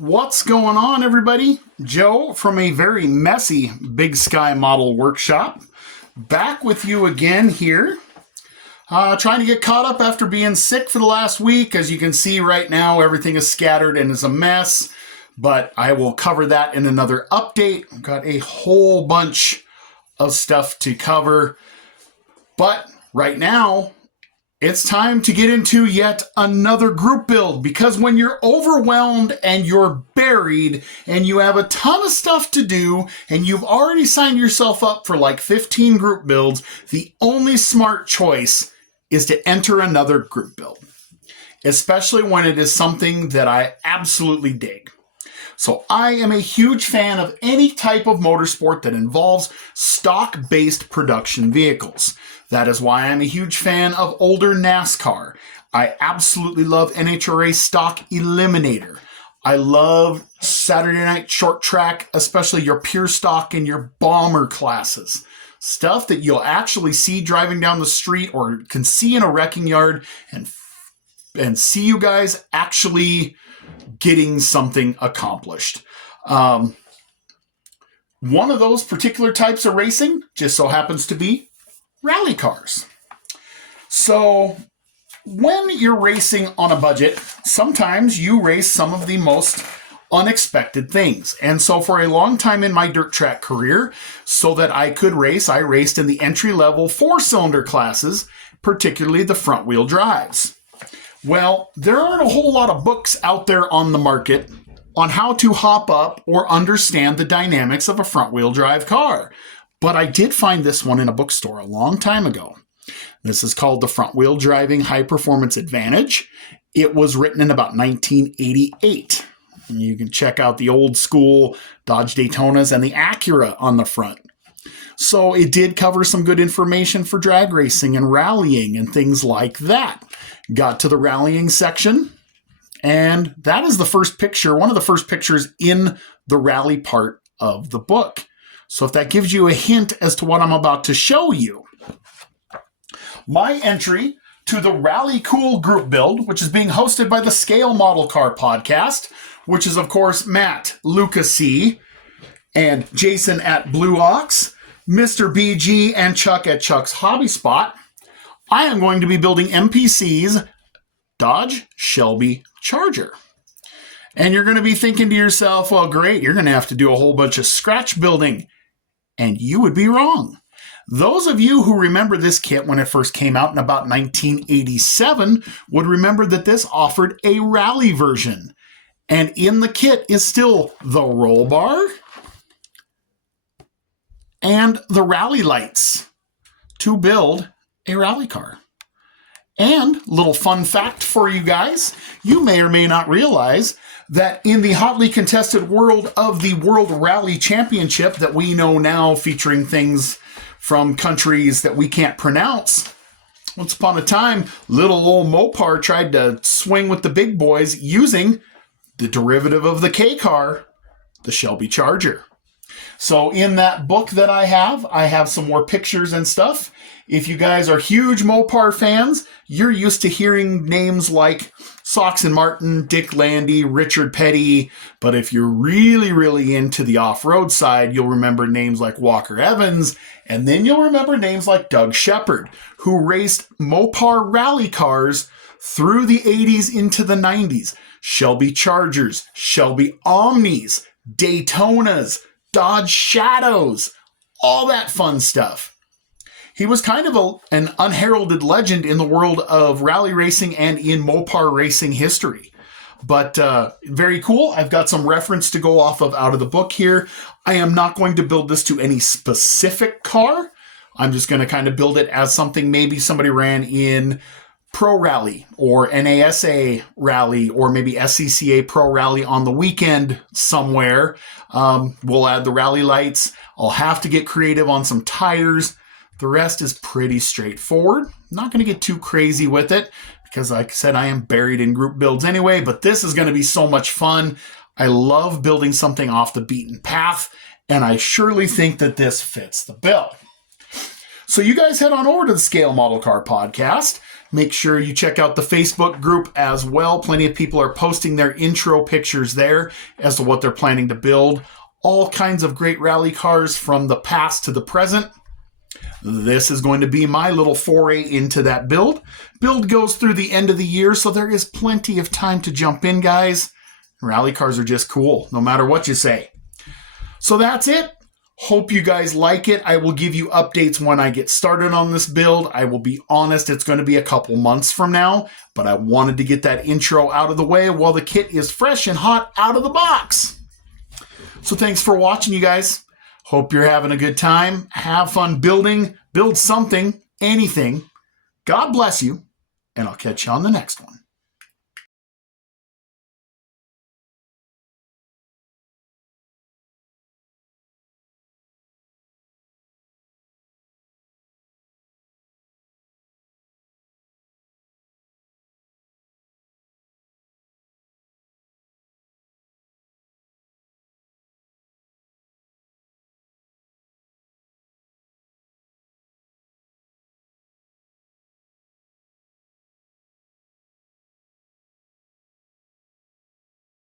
What's going on, everybody? Joe from a very messy Big Sky Model Workshop. Back with you again here. Trying to get caught up after being sick for the last week. As you can see right now, everything is scattered and is a mess. But I will cover that in another update. I've got a whole bunch of stuff to cover. But right now, it's time to get into yet another group build, because when you're overwhelmed and you're buried and you have a ton of stuff to do and you've already signed yourself up for like 15 group builds, the only smart choice is to enter another group build, especially when it is something that I absolutely dig. So I am a huge fan of any type of motorsport that involves stock-based production vehicles. That is why I'm a huge fan of older NASCAR. I absolutely love NHRA Stock Eliminator. I love Saturday Night Short Track, especially your pure stock and your bomber classes. Stuff that you'll actually see driving down the street or can see in a wrecking yard and see you guys actually getting something accomplished. One of those particular types of racing just so happens to be rally cars. So when you're racing on a budget, sometimes you race some of the most unexpected things. And so for a long time in my dirt track career, so that I could race, I raced in the entry-level 4-cylinder classes, particularly the front-wheel drives. Well, there aren't a whole lot of books out there on the market on how to hop up or understand the dynamics of a front-wheel drive car. But I did find this one in a bookstore a long time ago. This is called the Front Wheel Driving High Performance Advantage. It was written in about 1988. And you can check out the old school Dodge Daytonas and the Acura on the front. So it did cover some good information for drag racing and rallying and things like that. Got to the rallying section, and that is the first picture, one of the first pictures in the rally part of the book. So if that gives you a hint as to what I'm about to show you, my entry to the Rally Cool group build, which is being hosted by the Scale Model Car podcast, which is, of course, Matt, Luca C., and Jason at Blue Ox, Mr. BG, and Chuck at Chuck's Hobby Spot, I am going to be building MPC's Dodge Shelby Charger. And you're going to be thinking to yourself, well, great, you're going to have to do a whole bunch of scratch building. And you would be wrong. Those of you who remember this kit when it first came out in about 1987 would remember that this offered a rally version. And in the kit is still the roll bar and the rally lights to build a rally car. And little fun fact for you guys, you may or may not realize that in the hotly contested world of the World Rally Championship that we know now, featuring things from countries that we can't pronounce, once upon a time, little old Mopar tried to swing with the big boys using the derivative of the K car, the Shelby Charger. So in that book that I have some more pictures and stuff. If you guys are huge Mopar fans, you're used to hearing names like Sox and Martin, Dick Landy, Richard Petty. But if you're really, really into the off-road side, you'll remember names like Walker Evans. And then you'll remember names like Doug Shepard, who raced Mopar rally cars through the 80s into the 90s. Shelby Chargers, Shelby Omnis, Daytonas, Dodge Shadows, all that fun stuff. He was kind of an unheralded legend in the world of rally racing and in Mopar racing history. But very cool. I've got some reference to go off of out of the book here. I am not going to build this to any specific car. I'm just going to kind of build it as something maybe somebody ran in Pro Rally or NASA Rally or maybe SCCA Pro Rally on the weekend somewhere. We'll add the rally lights. I'll have to get creative on some tires. The rest is pretty straightforward. I'm not going to get too crazy with it because, like I said, I am buried in group builds anyway, but this is going to be so much fun. I love building something off the beaten path, and I surely think that this fits the bill. So you guys head on over to the Scale Model Car Podcast. Make sure you check out the Facebook group as well. Plenty of people are posting their intro pictures there as to what they're planning to build. All kinds of great rally cars from the past to the present. This is going to be my little foray into that build. Build goes through the end of the year, so there is plenty of time to jump in, guys. Rally cars are just cool, no matter what you say. So that's it. Hope you guys like it. I will give you updates when I get started on this build. I will be honest, it's going to be a couple months from now, but I wanted to get that intro out of the way while the kit is fresh and hot out of the box. So thanks for watching, you guys. Hope you're having a good time. Have fun building. Build something, anything. God bless you, and I'll catch you on the next one.